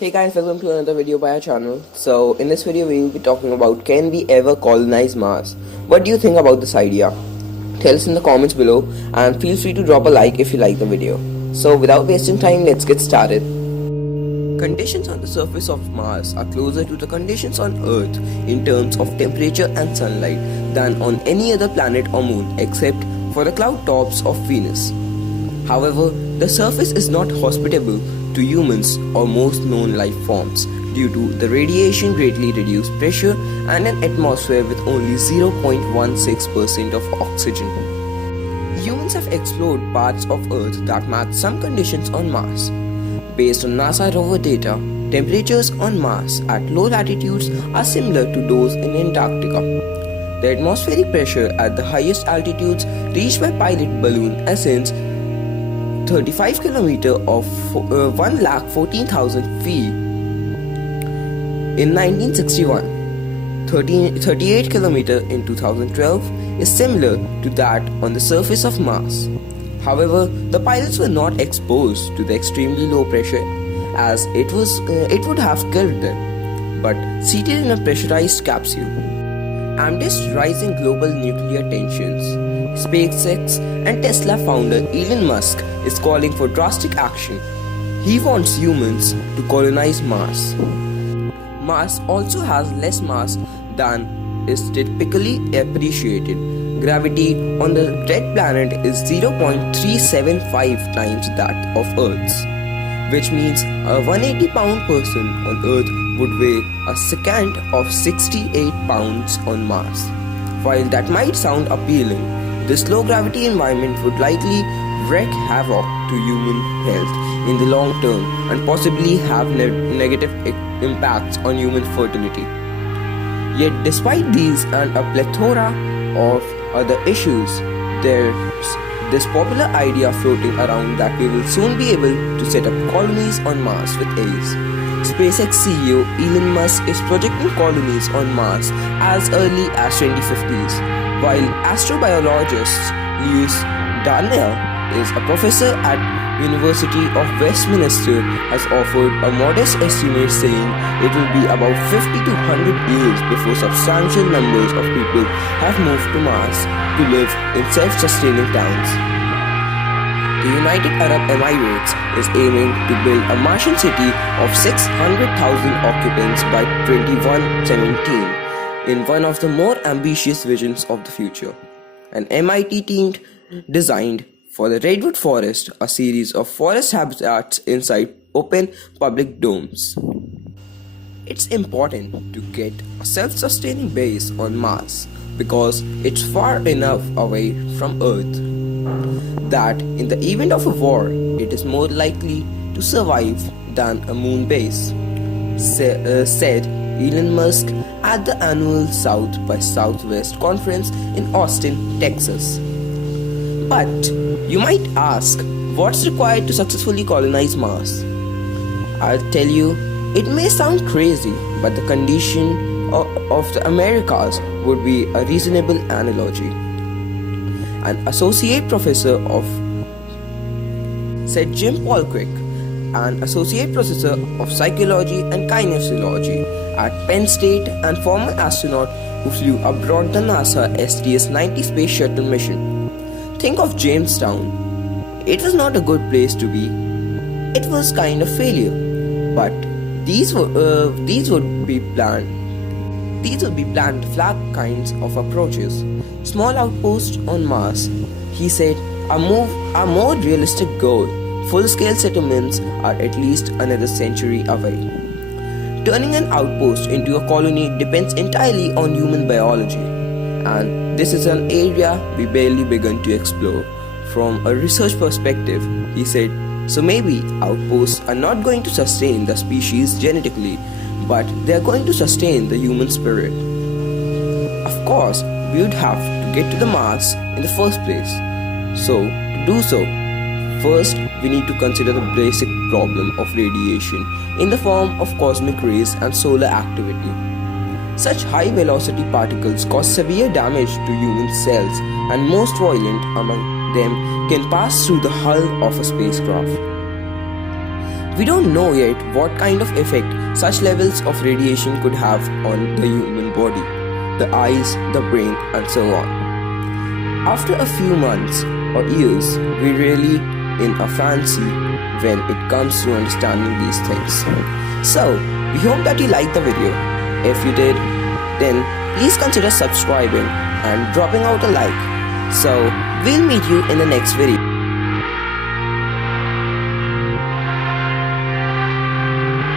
Hey guys, welcome to another video by our channel. So in this video we will be talking about, can we ever colonize Mars? What do you think about this idea? Tell us in the comments below and feel free to drop a like if you like the video. So without wasting time, let's get started. Conditions on the surface of Mars are closer to the conditions on Earth in terms of temperature and sunlight than on any other planet or moon except for the cloud tops of Venus. However, the surface is not hospitable to humans or most known life forms due to the radiation, greatly reduced pressure and an atmosphere with only 0.16% of oxygen. Humans have explored parts of Earth that match some conditions on Mars. Based on NASA rover data, temperatures on Mars at low latitudes are similar to those in Antarctica. The atmospheric pressure at the highest altitudes reached by pilot balloon ascends 35 km of 1,14,000 feet in 1961. 38 km in 2012 is similar to that on the surface of Mars. However, the pilots were not exposed to the extremely low pressure as it would have killed them, but seated in a pressurized capsule. Amidst rising global nuclear tensions, SpaceX and Tesla founder Elon Musk is calling for drastic action. He wants humans to colonize Mars. Mars also has less mass than is typically appreciated. Gravity on the red planet is 0.375 times that of Earth's, which means a 180-pound person on Earth would weigh a second of 68 pounds on Mars. While that might sound appealing, this low gravity environment would likely wreak havoc to human health in the long term and possibly have negative impacts on human fertility. Yet despite these and a plethora of other issues, there's this popular idea floating around that we will soon be able to set up colonies on Mars with ease. SpaceX CEO Elon Musk is projecting colonies on Mars as early as 2050s, while astrobiologist Lewis Darnell is a professor at University of Westminster has offered a modest estimate saying it will be about 50 to 100 years before substantial numbers of people have moved to Mars to live in self-sustaining towns. The United Arab Emirates is aiming to build a Martian city of 600,000 occupants by 2117 in one of the more ambitious visions of the future. An MIT team designed for the Redwood Forest, a series of forest habitats inside open public domes. It's important to get a self-sustaining base on Mars because it's far enough away from Earth that in the event of a war, it is more likely to survive than a moon base, said Elon Musk at the annual South by Southwest conference in Austin, Texas. But you might ask, what's required to successfully colonize Mars? I'll tell you, it may sound crazy, but the condition of the Americas would be a reasonable analogy. An associate professor said Jim Polkrick, an associate professor of psychology and kinesiology at Penn State and former astronaut who flew aboard the NASA STS-90 space shuttle mission. Think of Jamestown. It was not a good place to be. It was kind of failure. But these would be planned flag kinds of approaches. Small outposts on Mars, he said, are more realistic goal. Full-scale settlements are at least another century away. Turning an outpost into a colony depends entirely on human biology, and this is an area we barely begun to explore. From a research perspective, he said, so maybe outposts are not going to sustain the species genetically, but they are going to sustain the human spirit. Of course, we would have to get to the Mars in the first place. So, to do so, first we need to consider the basic problem of radiation in the form of cosmic rays and solar activity. Such high-velocity particles cause severe damage to human cells, and most violent among them can pass through the hull of a spacecraft. We don't know yet what kind of effect such levels of radiation could have on the human body, the eyes, the brain, and so on. After a few months or years, we're really in a fancy when it comes to understanding these things. So, we hope that you liked the video. If you did, then please consider subscribing and dropping out a like. So, we'll meet you in the next video.